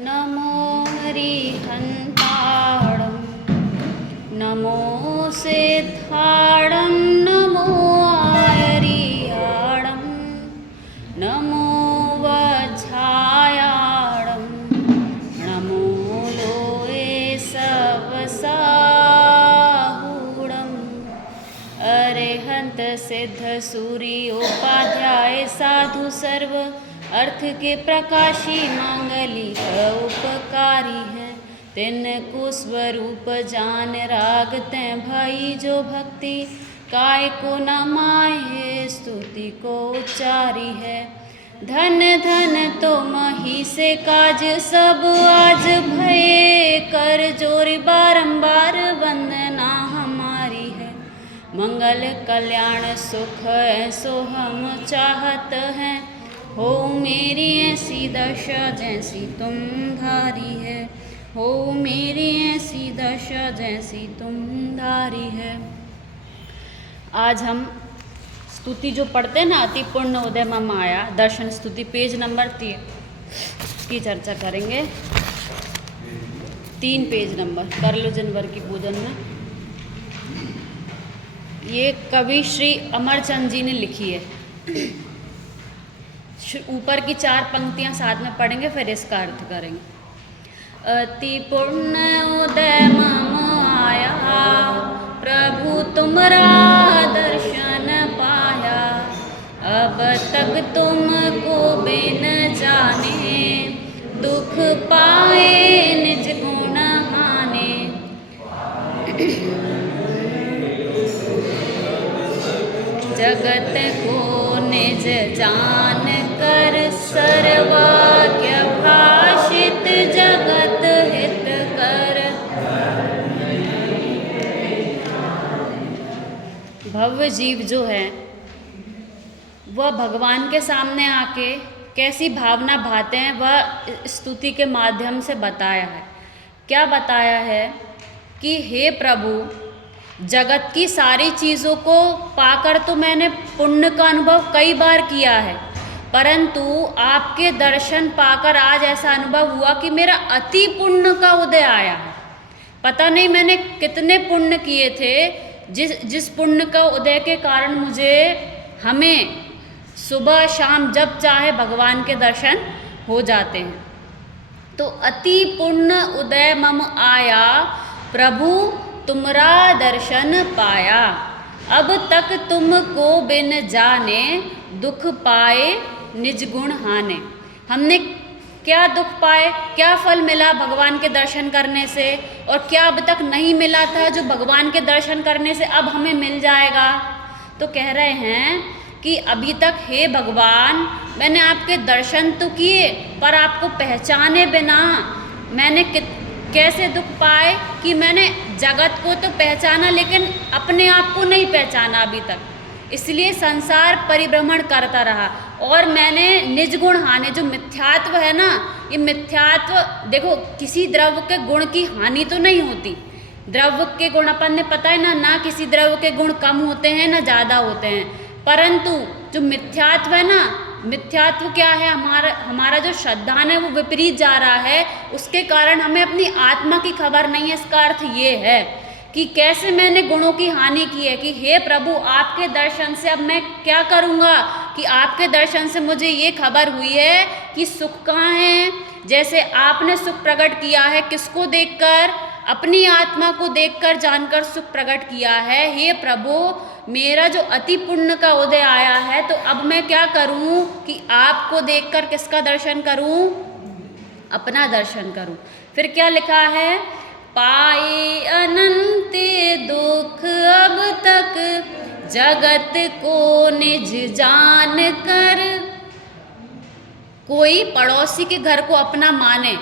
नमो हरिहन्ताणं नमो सिद्धाणं नमो आयरियाणं नमो वज्झायाणं नमो लोये सवसाहुणम् अरिहंत सिद्ध सूर्योपाध्याय साधु सर्व अर्थ के प्रकाशी मांगलिक उपकारी है। तिनको स्वरूप जान रागते भाई जो भक्ति काय को न माहे स्तुति को उच्चारी है। धन धन तुम ही से काज सब आज भये कर जोरी बारंबार वंदना हमारी है। मंगल कल्याण सुख ऐसो हम चाहत हैं हो मेरी ऐसी दशा जैसी तुम धारी है। हो मेरी ऐसी दशा जैसी तुम धारी है। आज हम स्तुति जो पढ़ते हैं ना अति पूर्ण उदय मम आया दर्शन स्तुति पेज नंबर 3 की चर्चा करेंगे। 3 पेज नंबर कर लो जनवर की पूजन में। ये कवि श्री अमरचंद जी ने लिखी है। ऊपर की 4 पंक्तियां साथ में पढ़ेंगे फिर इसका अर्थ करेंगे। अति पूर्ण उदय मम आया प्रभु तुमरा दर्शन पाया। अब तक तुमको बिन जाने दुख पाए निज गुण हाने। जगत को निज जान कर सर्वाज्ञ भाषित जगत हित कर। भव्य जीव जो है वह भगवान के सामने आके कैसी भावना भाते हैं वह स्तुति के माध्यम से बताया है। क्या बताया है कि हे प्रभु जगत की सारी चीज़ों को पाकर तो मैंने पुण्य का अनुभव कई बार किया है, परंतु आपके दर्शन पाकर आज ऐसा अनुभव हुआ कि मेरा अति पुण्य का उदय आया है। पता नहीं मैंने कितने पुण्य किए थे जिस पुण्य का उदय के कारण मुझे हमें सुबह शाम जब चाहे भगवान के दर्शन हो जाते हैं। तो अति पुण्य उदय मम आया प्रभु तुमरा दर्शन पाया। अब तक तुमको बिन जाने दुख पाए निज गुण हाने। हमने क्या दुख पाए, क्या फल मिला भगवान के दर्शन करने से और क्या अब तक नहीं मिला था जो भगवान के दर्शन करने से अब हमें मिल जाएगा। तो कह रहे हैं कि अभी तक हे भगवान मैंने आपके दर्शन तो किए पर आपको पहचाने बिना मैंने कैसे दुख पाए कि मैंने जगत को तो पहचाना लेकिन अपने आप को नहीं पहचाना अभी तक। इसलिए संसार परिभ्रमण करता रहा और मैंने निज गुण हानि जो मिथ्यात्व है ना, ये मिथ्यात्व देखो किसी द्रव्य के गुण की हानि तो नहीं होती। द्रव्य के गुण अपन ने पता है ना किसी द्रव्य के गुण कम होते हैं ना ज़्यादा होते हैं, परंतु जो मिथ्यात्व है ना, मिथ्यात्व क्या है हमारा जो श्रद्धान है वो विपरीत जा रहा है, उसके कारण हमें अपनी आत्मा की खबर नहीं है। इसका अर्थ ये है कि कैसे मैंने गुणों की हानि की है कि हे प्रभु आपके दर्शन से अब मैं क्या करूँगा कि आपके दर्शन से मुझे ये खबर हुई है कि सुख कहाँ है। जैसे आपने सुख प्रकट किया है किसको देखकर, अपनी आत्मा को देखकर जानकर सुख प्रकट किया है। हे प्रभु मेरा जो अति पुण्य का उदय आया है तो अब मैं क्या करूं कि आपको देखकर किसका दर्शन करूं, अपना दर्शन करूं। फिर क्या लिखा है, पाए अनंत दुख अब तक जगत को निज जान कर। कोई पड़ोसी के घर को अपना माने,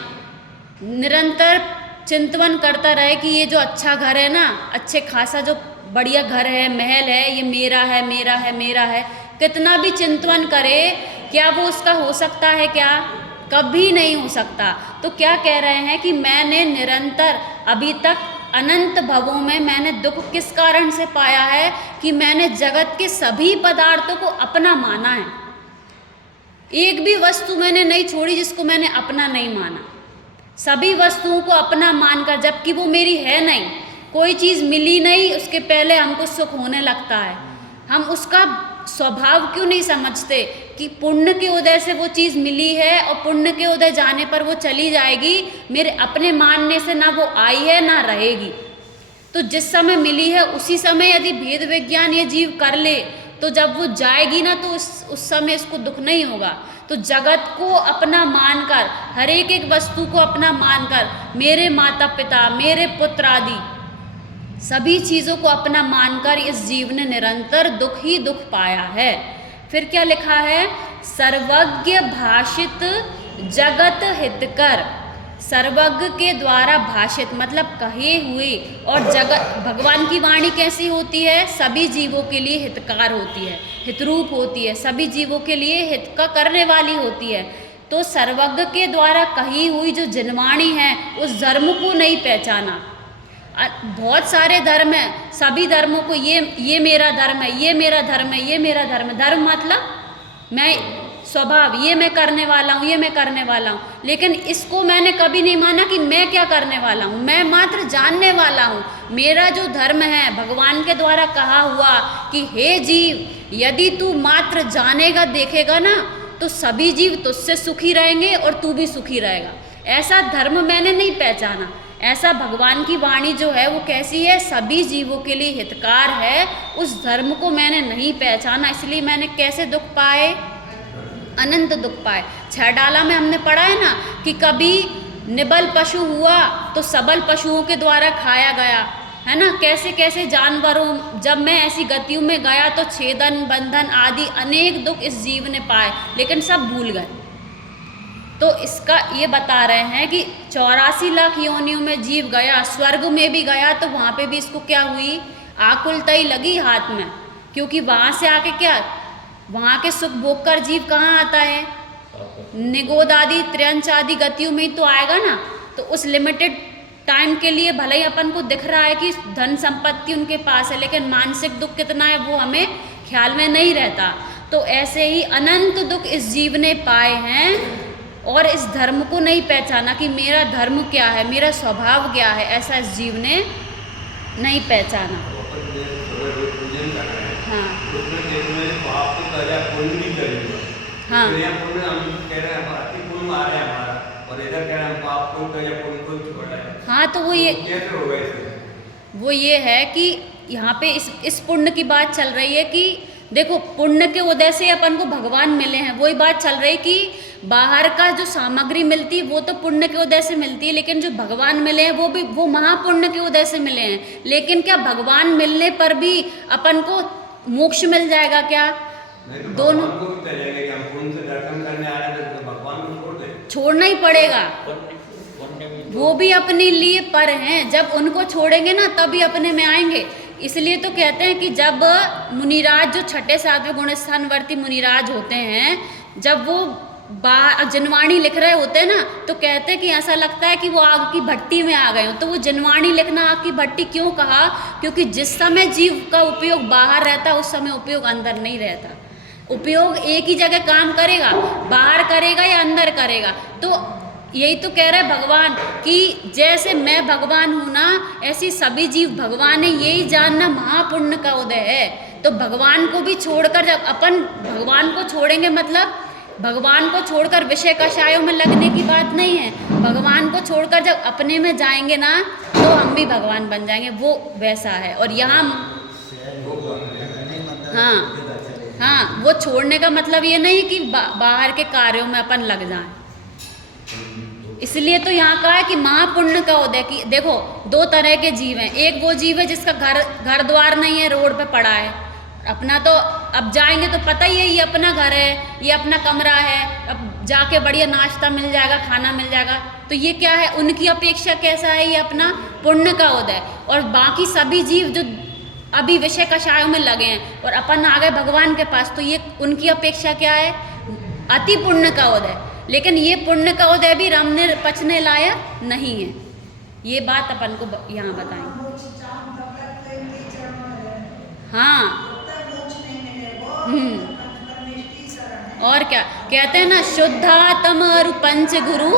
निरंतर चिंतन करता रहे कि ये जो अच्छा घर है ना, अच्छे खासा जो बढ़िया घर है, महल है, ये मेरा है मेरा है मेरा है, कितना भी चिंतन करे क्या वो उसका हो सकता है क्या, कभी नहीं हो सकता। तो क्या कह रहे हैं कि मैंने निरंतर अभी तक अनंत भवों में मैंने दुख किस कारण से पाया है कि मैंने जगत के सभी पदार्थों को अपना माना है। एक भी वस्तु मैंने नहीं छोड़ी जिसको मैंने अपना नहीं माना। सभी वस्तुओं को अपना मानकर, जबकि वो मेरी है नहीं, कोई चीज़ मिली नहीं उसके पहले हमको सुख होने लगता है। हम उसका स्वभाव क्यों नहीं समझते कि पुण्य के उदय से वो चीज़ मिली है और पुण्य के उदय जाने पर वो चली जाएगी, मेरे अपने मानने से ना वो आई है ना रहेगी। तो जिस समय मिली है उसी समय यदि भेद विज्ञान ये जीव कर ले तो जब वो जाएगी ना तो उस समय इसको दुख नहीं होगा। तो जगत को अपना मानकर, हर एक वस्तु को अपना मानकर, मेरे माता पिता, मेरे पुत्र आदि सभी चीज़ों को अपना मानकर इस जीव ने निरंतर दुख ही दुख पाया है। फिर क्या लिखा है, सर्वज्ञ भाषित जगत हितकर। सर्वज्ञ के द्वारा भाषित मतलब कहे हुए, और जगत, भगवान की वाणी कैसी होती है, सभी जीवों के लिए हितकार होती है, हितरूप होती है, सभी जीवों के लिए हित का करने वाली होती है। तो सर्वज्ञ के द्वारा कही हुई जो जनवाणी है उस धर्म को नहीं पहचाना। बहुत सारे धर्म हैं, सभी धर्मों को ये मेरा धर्म है, ये मेरा धर्म है, ये मेरा धर्म है। धर्म मतलब मैं स्वभाव, ये मैं करने वाला हूँ, ये मैं करने वाला हूँ, लेकिन इसको मैंने कभी नहीं माना कि मैं क्या करने वाला हूँ, मैं मात्र जानने वाला हूँ। मेरा जो धर्म है भगवान के द्वारा कहा हुआ कि हे जीव, यदि तू मात्र जानेगा देखेगा ना तो सभी जीव तुझसे सुखी रहेंगे और तू भी सुखी रहेगा। ऐसा धर्म मैंने नहीं पहचाना। ऐसा भगवान की वाणी जो है वो कैसी है, सभी जीवों के लिए हितकार है, उस धर्म को मैंने नहीं पहचाना, इसलिए मैंने कैसे दुख पाए, अनंत दुख पाए। 6 डाला में हमने पढ़ा है ना कि कभी निबल पशु हुआ तो सबल पशुओं के द्वारा खाया गया, है ना। कैसे कैसे जानवरों, जब मैं ऐसी गतियों में गया तो छेदन, बंधन आदि अनेक दुख इस जीव ने पाए, लेकिन सब भूल गए। तो इसका ये बता रहे हैं कि 84 लाख योनियों में जीव गया, स्वर्ग में भी गया तो वहाँ पे भी इसको क्या हुई, आकुलताई लगी हाथ में, क्योंकि वहाँ से आके क्या, वहाँ के सुख भोग कर जीव कहाँ आता है, निगोद आदि त्र्यंच आदि गतियों में ही तो आएगा ना। तो उस लिमिटेड टाइम के लिए भले ही अपन को दिख रहा है कि धन संपत्ति उनके पास है, लेकिन मानसिक दुख कितना है वो हमें ख्याल में नहीं रहता। तो ऐसे ही अनंत दुख इस जीव ने पाए हैं और इस धर्म को नहीं पहचाना कि मेरा धर्म क्या है, मेरा स्वभाव क्या है, ऐसा इस जीव ने नहीं पहचाना। हाँ हाँ हाँ। तो वो ये है कि यहाँ पे इस पुण्य की बात चल रही है कि देखो पुण्य के उदय से अपन को भगवान मिले हैं। वही बात चल रही कि बाहर का जो सामग्री मिलती है वो तो पुण्य के उदय से मिलती है, लेकिन जो भगवान मिले हैं वो महापुण्य के उदय से मिले हैं। लेकिन क्या भगवान मिलने पर भी अपन को मोक्ष मिल जाएगा क्या? दोनों छोड़ना ही पड़ेगा, वो भी अपने लिए पर हैं। जब उनको छोड़ेंगे ना तभी अपने में आएंगे। इसलिए तो कहते हैं कि जब मुनिराज जो 6ठे 7वें गुण स्थानवर्ती मुनिराज होते हैं, जब वो जनवाणी लिख रहे होते हैं ना तो कहते हैं कि ऐसा लगता है कि वो आग की भट्टी में आ गए हो। तो वो जनवाणी लिखना आग की भट्टी क्यों कहा? क्योंकि जिस समय जीव का उपयोग बाहर रहता उस समय उपयोग अंदर नहीं रहता। उपयोग एक ही जगह काम करेगा, बाहर करेगा या अंदर करेगा। तो यही तो कह रहे भगवान कि जैसे मैं भगवान हूँ ना, ऐसी सभी जीव भगवान है। यही जानना महापुण्य का उदय है। तो भगवान को भी छोड़कर जब अपन भगवान को छोड़ेंगे, मतलब भगवान को छोड़कर विषय कषायों में लगने की बात नहीं है। भगवान को छोड़कर जब अपने में जाएंगे ना तो हम भी भगवान बन जाएंगे। वो वैसा है। और यहाँ हाँ, वो छोड़ने का मतलब ये नहीं कि बाहर के कार्यों में अपन लग जाएं। इसलिए तो यहाँ कहा है कि महापुण्य का उदय की। देखो 2 तरह के जीव हैं। एक वो जीव है जिसका घर द्वार नहीं है, रोड पे पड़ा है अपना, तो अब जाएंगे तो पता ही है ये अपना घर है, ये अपना कमरा है, अब जाके बढ़िया नाश्ता मिल जाएगा, खाना मिल जाएगा। तो ये क्या है, उनकी अपेक्षा कैसा है, ये अपना पुण्य का उदय। और बाकी सभी जीव जो अभी विषय कषायों में लगे हैं और अपन आ गए भगवान के पास, तो ये उनकी अपेक्षा क्या है, अति पुण्य का उदय। लेकिन ये पुण्य का उदय भी रमने पचने लायक नहीं है। ये बात अपन को यहाँ बताएंगे। हाँ और क्या कहते हैं ना, शुद्धात्म पंच गुरु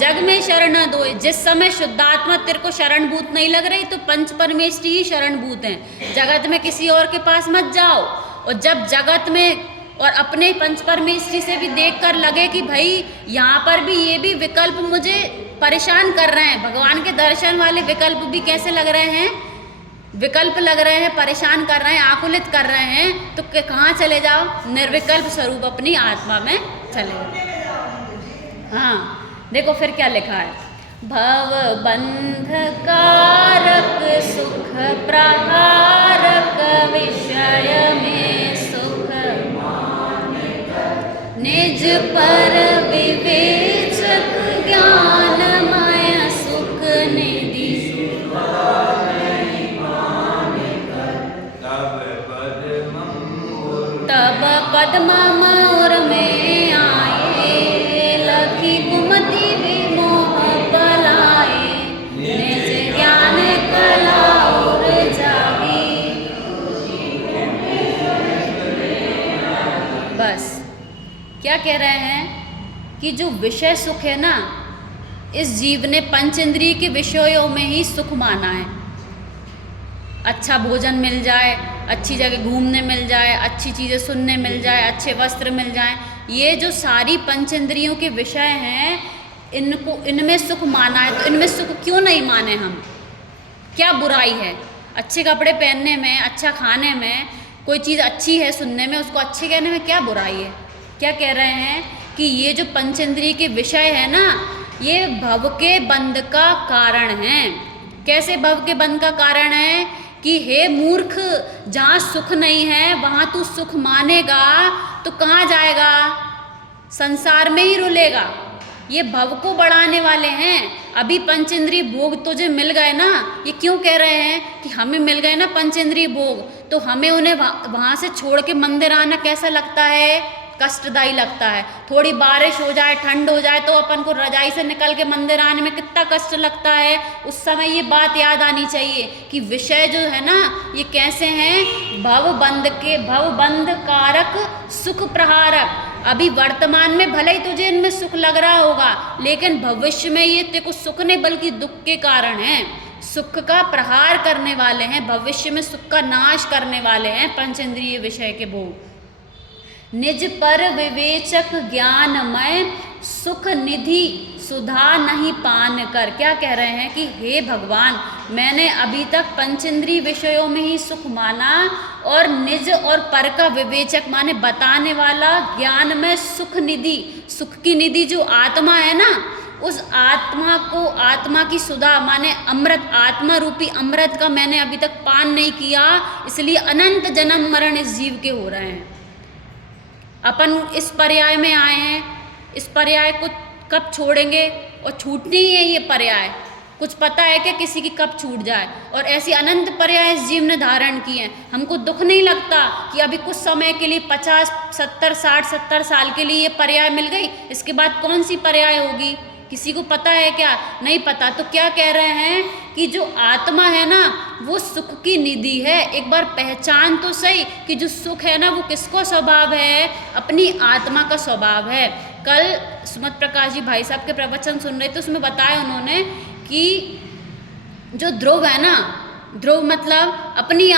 जग में शरण न दोए। जिस समय शुद्धात्मा तेरे को शरणभूत नहीं लग रही तो पंच परमेष्ठी ही शरणभूत हैं। जगत में किसी और के पास मत जाओ। और जब जगत में और अपने पंच परमेष्ठी से भी देखकर लगे कि भाई यहाँ पर भी ये भी विकल्प मुझे परेशान कर रहे हैं, भगवान के दर्शन वाले विकल्प भी कैसे लग रहे हैं, विकल्प लग रहे हैं, परेशान कर रहे हैं, आकुलित कर रहे हैं, तो कहाँ चले जाओ, निर्विकल्प स्वरूप अपनी आत्मा में चले जाओ। हाँ देखो फिर क्या लिखा है, भव बंध कारक सुख प्रहारक विषय में सुख निज पर विवेचक ज्ञानमय सुख निधि तब पद्म मोर में आए लखी कुमति विमोह पलाए निज ज्ञान कला और जागी। बस क्या कह रहे हैं कि जो विषय सुख है ना, इस जीव ने पंचेंद्रिय के विषयों में ही सुख माना है। अच्छा भोजन मिल जाए, अच्छी जगह घूमने मिल जाए, अच्छी चीज़ें सुनने मिल जाए, अच्छे वस्त्र मिल जाएं, ये जो सारी पंचेंद्रियों के विषय हैं इनको इनमें सुख माना है। तो इनमें सुख क्यों नहीं माने हम? क्या बुराई है अच्छे कपड़े पहनने में, अच्छा खाने में, कोई चीज़ अच्छी है सुनने में, उसको अच्छे कहने में क्या बुराई है? क्या कह रहे हैं कि ये जो पंचेंद्रिय के विषय है ना, ये भव के बंध का कारण है। कैसे भव के बंध का कारण है कि हे मूर्ख, जहाँ सुख नहीं है वहाँ तू सुख मानेगा तो कहाँ जाएगा? संसार में ही रुलेगा। ये भव को बढ़ाने वाले हैं। अभी पंचेंद्रिय भोग तुझे मिल गए ना, ये क्यों कह रहे हैं कि हमें मिल गए ना पंचेंद्रिय भोग, तो हमें उन्हें वहाँ से छोड़ के मंदिर आना कैसा लगता है? कष्टदायी लगता है। थोड़ी बारिश हो जाए, ठंड हो जाए तो अपन को रजाई से निकल के मंदिर आने में कितना कष्ट लगता है। उस समय ये बात याद आनी चाहिए कि विषय जो है ना, ये कैसे हैं? भव बंध कारक सुख प्रहारक। अभी वर्तमान में भले ही तुझे इनमें सुख लग रहा होगा, लेकिन भविष्य में ये तेरे को सुख नहीं बल्कि दुख के कारण है। सुख का प्रहार करने वाले हैं, भविष्य में सुख का नाश करने वाले हैं पंचेंद्रिय विषय के भोग। निज पर विवेचक ज्ञानमय सुख निधि सुधा नहीं पान कर। क्या कह रहे हैं कि हे भगवान, मैंने अभी तक पंचेंद्रिय विषयों में ही सुख माना और निज और पर का विवेचक माने बताने वाला ज्ञान में सुख निधि, सुख की निधि जो आत्मा है ना, उस आत्मा को, आत्मा की सुधा माने अमृत, आत्मा रूपी अमृत का मैंने अभी तक पान नहीं किया, इसलिए अनंत जन्म मरण इस जीव के हो रहे हैं। अपन इस पर्याय में आए हैं, इस पर्याय को कब छोड़ेंगे? और छूटनी ही है ये पर्याय। कुछ पता है कि किसी की कब छूट जाए? और ऐसी अनंत पर्याय इस जीव ने धारण की हैं। हमको दुख नहीं लगता कि अभी कुछ समय के लिए 50, 70, 60, 70 साल के लिए ये पर्याय मिल गई, इसके बाद कौन सी पर्याय होगी? किसी को पता है क्या? नहीं पता। तो क्या कह रहे हैं कि जो आत्मा है ना, वो सुख की निधि है। एक बार पहचान तो सही कि जो सुख है ना, वो किसको स्वभाव है? अपनी आत्मा का स्वभाव है। कल सुमत प्रकाश जी भाई साहब के प्रवचन सुन रहे थे, उसमें बताया उन्होंने कि जो ध्रुव है ना, ध्रुव मतलब अपनी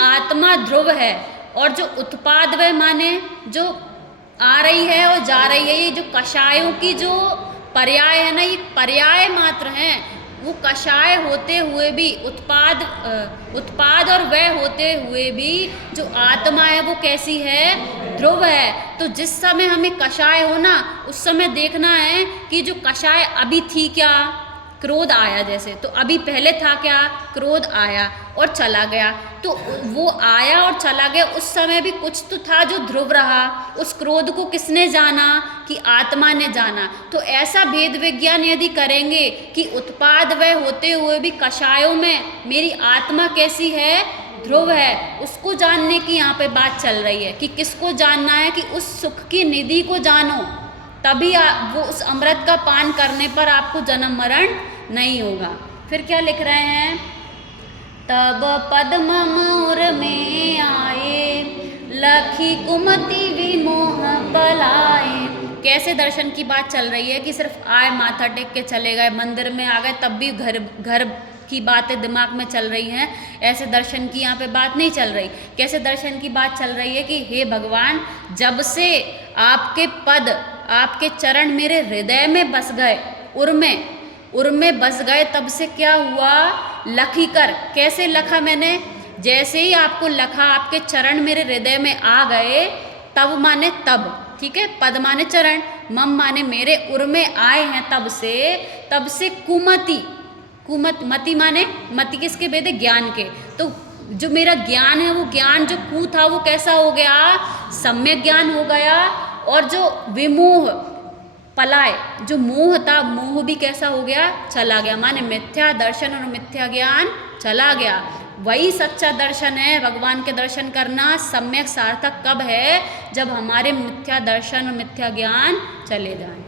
आत्मा ध्रुव है, और जो उत्पाद वह माने जो आ रही है और जा रही है, ये जो कषायों की जो पर्याय है ना, ये पर्याय मात्र हैं। वो कषाय होते हुए भी उत्पाद और वह होते हुए भी जो आत्मा है वो कैसी है? ध्रुव है। तो जिस समय हमें कषाय हो ना, उस समय देखना है कि जो कषाय अभी थी क्या? क्रोध आया जैसे, तो अभी पहले था क्या? क्रोध आया और चला गया। तो वो आया और चला गया, उस समय भी कुछ तो था जो ध्रुव रहा। उस क्रोध को किसने जाना? कि आत्मा ने जाना। तो ऐसा भेद विज्ञान यदि करेंगे कि उत्पाद वह होते हुए भी कषायों में मेरी आत्मा कैसी है? ध्रुव है। उसको जानने की यहाँ पे बात चल रही है कि किसको जानना है? कि उस सुख की निधि को जानो, तभी वो उस अमृत का पान करने पर आपको जन्म मरण नहीं होगा। फिर क्या लिख रहे हैं? तब पद्म मोर में आए लखी कुमति विमोह पलाए कैसे दर्शन की बात चल रही है कि सिर्फ आए माथा टेक के चले गए, मंदिर में आ गए, तब भी घर घर की बातें दिमाग में चल रही हैं। ऐसे दर्शन की यहाँ पे बात नहीं चल रही। कैसे दर्शन की बात चल रही है कि हे भगवान, जब से आपके पद, आपके चरण मेरे हृदय में बस गए, उर में बस गए, तब से क्या हुआ, लखी कर। कैसे लखा मैंने, जैसे ही आपको लखा, आपके चरण मेरे हृदय में आ गए, तब माने तब, ठीक है, पद माने चरण, मम माने मेरे, उर में आए हैं तब से कुमति, मति माने, मति किसके भेदे, ज्ञान के। तो जो मेरा ज्ञान है, वो ज्ञान जो कू था वो कैसा हो गया, सम्यक ज्ञान हो गया। और जो विमोह पलाय, जो मोह था, मोह भी कैसा हो गया, चला गया। माने मिथ्या दर्शन और मिथ्या ज्ञान चला गया। वही सच्चा दर्शन है, भगवान के दर्शन करना सम्यक सार्थक कब है, जब हमारे मिथ्या दर्शन और मिथ्या ज्ञान चले जाएं।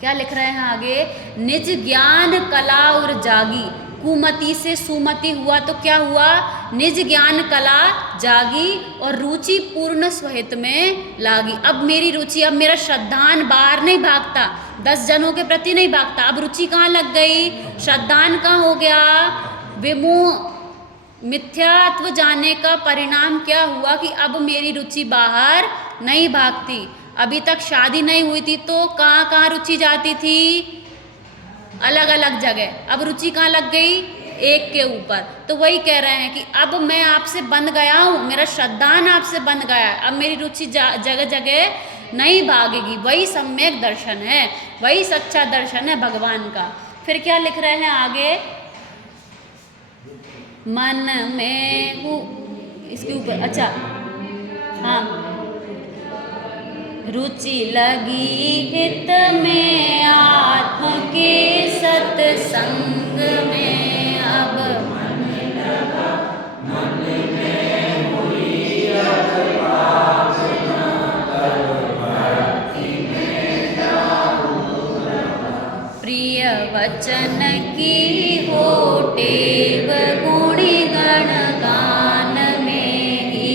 क्या लिख रहे हैं आगे, निज ज्ञान कला और जागी, कुमति से सुमति हुआ तो क्या हुआ, निज ज्ञान कला जागी और रुचि पूर्ण स्वहित में लागी। अब मेरी रुचि, अब मेरा श्रद्धान बाहर नहीं भागता, 10 जनों के प्रति नहीं भागता, अब रुचि कहाँ लग गई, श्रद्धान कहाँ हो गया, विमोह मिथ्यात्व जाने का परिणाम क्या हुआ कि अब मेरी रुचि बाहर नहीं भागती। अभी तक शादी नहीं हुई थी तो कहाँ कहाँ रुचि जाती थी, अलग अलग जगह, अब रुचि कहाँ लग गई, एक के ऊपर। तो वही कह रहे हैं कि अब मैं आपसे बंध गया हूँ, मेरा श्रद्धान आपसे बंध गया है, अब मेरी रुचि जगह जगह नहीं भागेगी। वही सम्यक दर्शन है, वही सच्चा दर्शन है भगवान का। फिर क्या लिख रहे हैं आगे, मन में हूँ, इसके ऊपर, अच्छा हाँ, रुचि लगी हित में आत्म के सत्संग में, अब मन में हुई प्रिय वचन की हो टेव, गुणी गण गान में ही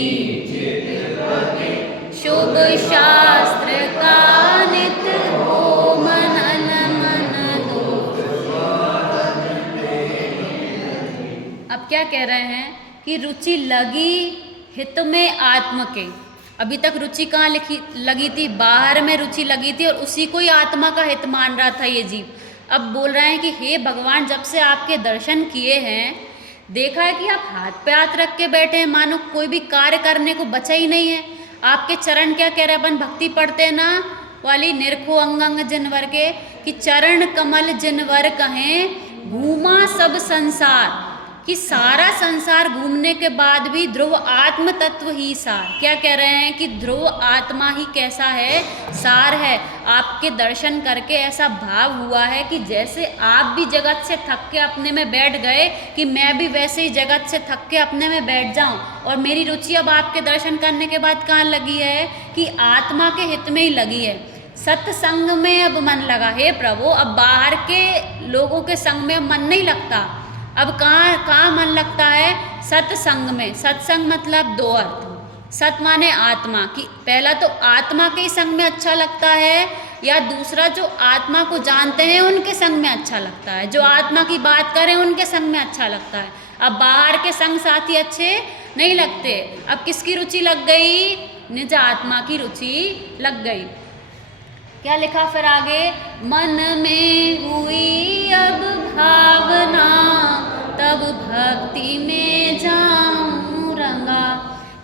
शुभ शास्त्र का नित हो मनन मन दो। अब क्या कह रहे हैं कि रुचि लगी हित में आत्म के। अभी तक रुचि कहाँ लगी थी, बाहर में रुचि लगी थी और उसी को ही आत्मा का हित मान रहा था ये जीव। अब बोल रहे हैं कि हे भगवान, जब से आपके दर्शन किए हैं, देखा है कि आप हाथ पे हाथ रख के बैठे हैं, मानो कोई भी कार्य करने को बचा ही नहीं है। आपके चरण क्या कह रहे हैं, अपन भक्ति पढ़ते हैं ना वाली, निरखो अंग अंग जिनवर के, कि चरण कमल जिनवर कहें घूमा सब संसार, कि सारा संसार घूमने के बाद भी ध्रुव आत्म तत्व ही सार। क्या कह रहे हैं कि ध्रुव आत्मा ही कैसा है, सार है। आपके दर्शन करके ऐसा भाव हुआ है कि जैसे आप भी जगत से थक के अपने में बैठ गए, कि मैं भी वैसे ही जगत से थक के अपने में बैठ जाऊं। और मेरी रुचि अब आपके दर्शन करने के बाद कहाँ लगी है, कि आत्मा के हित में ही लगी है। सत्संग में अब मन लगा। हे प्रभु, अब बाहर के लोगों के संग में मन नहीं लगता, अब कहाँ मन लगता है, सत्संग में। सत्संग मतलब 2 अर्थ, सत माने आत्मा, कि पहला तो आत्मा के संग में अच्छा लगता है, या दूसरा जो आत्मा को जानते हैं उनके संग में अच्छा लगता है, जो आत्मा की बात करें उनके संग में अच्छा लगता है। अब बाहर के संग साथी अच्छे नहीं लगते। अब किसकी रुचि लग गई, निज आत्मा की रुचि लग गई। क्या लिखा फिर आगे, मन में हुई अब भावना, तब भक्ति में जाऊं रंगा।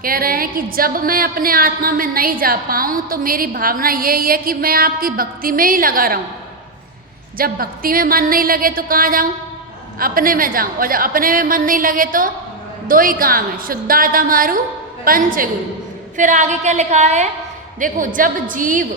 कह रहे हैं कि जब मैं अपने आत्मा में नहीं जा पाऊं तो मेरी भावना यही है कि मैं आपकी भक्ति में ही लगा रहूं। जब भक्ति में मन नहीं लगे तो कहाँ जाऊं, अपने में जाऊं। और जब अपने में मन नहीं लगे तो 2 ही काम है, शुद्धाता मारू पंच गुरु। फिर आगे क्या लिखा है, देखो, जब जीव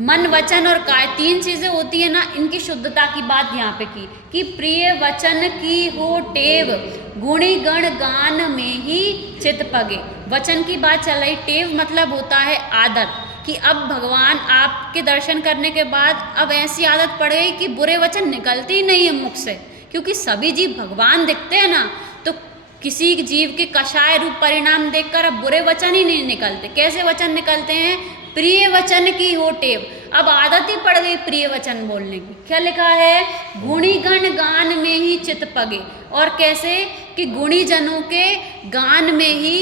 मन वचन और काय 3 चीजें होती है ना, इनकी शुद्धता की बात यहाँ पे की, कि प्रिय वचन की हो टेव, गुणी गण गान में ही चित पगे। वचन की बात चल रही, टेव मतलब होता है आदत, कि अब भगवान आपके दर्शन करने के बाद अब ऐसी आदत पड़ गई कि बुरे वचन निकलते ही नहीं है मुख से, क्योंकि सभी जीव भगवान दिखते हैं ना, तो किसी जीव के कषाय रूप परिणाम देखकर अब बुरे वचन ही नहीं निकलते। कैसे वचन निकलते हैं, प्रिय वचन की हो टेव। अब आदत ही पड़ गई प्रिय वचन बोलने की। क्या लिखा है, गुणी गण गान में ही चित पगे। और कैसे कि गुणी जनों के गान में ही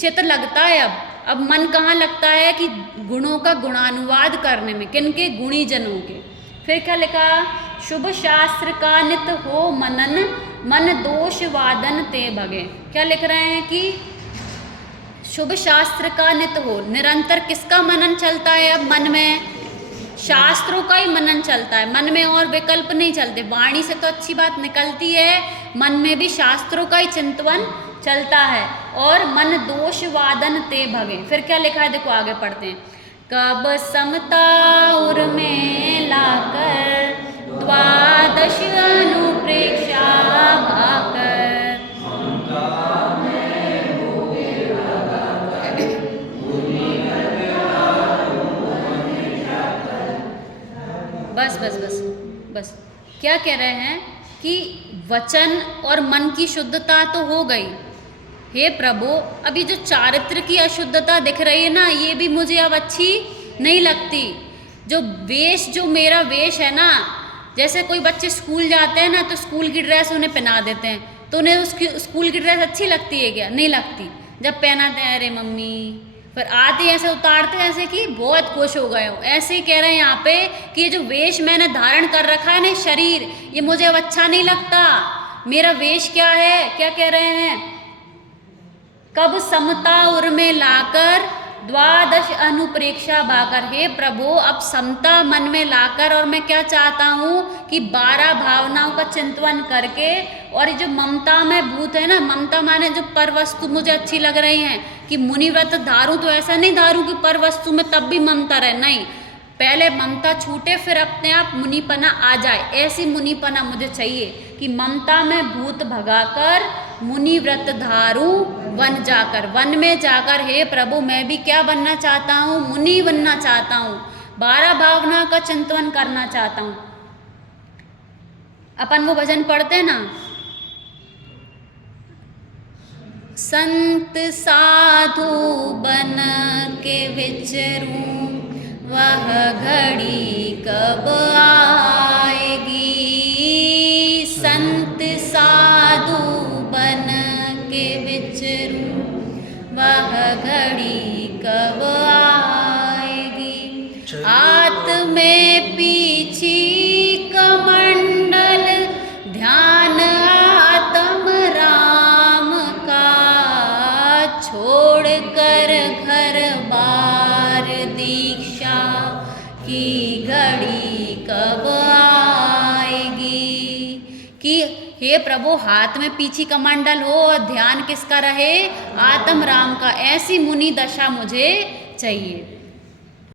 चित लगता है। अब मन कहाँ लगता है कि गुणों का गुणानुवाद करने में, किनके, गुणी जनों के। फिर क्या लिखा, शुभ शास्त्र का नित हो मनन, मन दोष वादन ते भगे। क्या लिख रहे हैं कि शुभ शास्त्र का नित हो, निरंतर किसका मनन चलता है, अब मन में शास्त्रों का ही मनन चलता है, मन में और विकल्प नहीं चलते। वाणी से तो अच्छी बात निकलती है, मन में भी शास्त्रों का ही चिंतन चलता है। और मन दोष वादन ते भगे। फिर क्या लिखा है, देखो आगे पढ़ते हैं। कब समता उर में लाकर, द्वादश अनुप्रेक्षा भाकर। बस बस बस बस, क्या कह रहे हैं कि वचन और मन की शुद्धता तो हो गई, हे प्रभु अभी जो चारित्र की अशुद्धता दिख रही है ना, ये भी मुझे अब अच्छी नहीं लगती। जो वेश, जो मेरा वेश है ना, जैसे कोई बच्चे स्कूल जाते हैं ना, तो स्कूल की ड्रेस उन्हें पहना देते हैं, तो उन्हें उसकी स्कूल की ड्रेस अच्छी लगती है क्या, नहीं लगती। जब पहनाते हैं अरे मम्मी, फिर आते ऐसे उतारते हैं ऐसे कि बहुत खुश हो गए हो। ऐसे ही कह रहे हैं यहाँ पे कि ये जो वेश मैंने धारण कर रखा है ना, शरीर, ये मुझे अब अच्छा नहीं लगता। मेरा वेश क्या है, क्या कह रहे हैं, कब समता उर में लाकर, द्वादश अनुप्रेक्षा भाकर। हे प्रभु अब समता मन में लाकर, और मैं क्या चाहता हूँ कि 12 भावनाओं का चिंतन करके, और ये जो ममता में भूत है ना, ममता माने जो पर वस्तु मुझे अच्छी लग रही हैं, कि मुनिव्रत धारूं तो ऐसा नहीं धारूं कि पर वस्तु में तब भी ममता रहे, नहीं, पहले ममता छूटे फिर अपने आप मुनिपना आ जाए, ऐसी मुनिपना मुझे चाहिए कि ममता में भूत भगाकर मुनिव्रत धारू वन जाकर। वन में जाकर हे प्रभु मैं भी क्या बनना चाहता हूँ, मुनि बनना चाहता हूँ, 12 भावना का चिंतन करना चाहता हूँ। अपन वो भजन पढ़ते ना, संत साधु बन के विचरूं, वह घड़ी कब आएगी। संत साधु बन के विचरूं, वह घड़ी कब आएगी। आत्मे पीछी कमंडल, ध्यान आत्म राम का, छोड़ कर घर बार दीक्षा की घड़ी कब आएगी। कि हे प्रभु हाथ में पीछी कमंडल हो और ध्यान किसका रहे, आत्म राम का। ऐसी मुनि दशा मुझे चाहिए।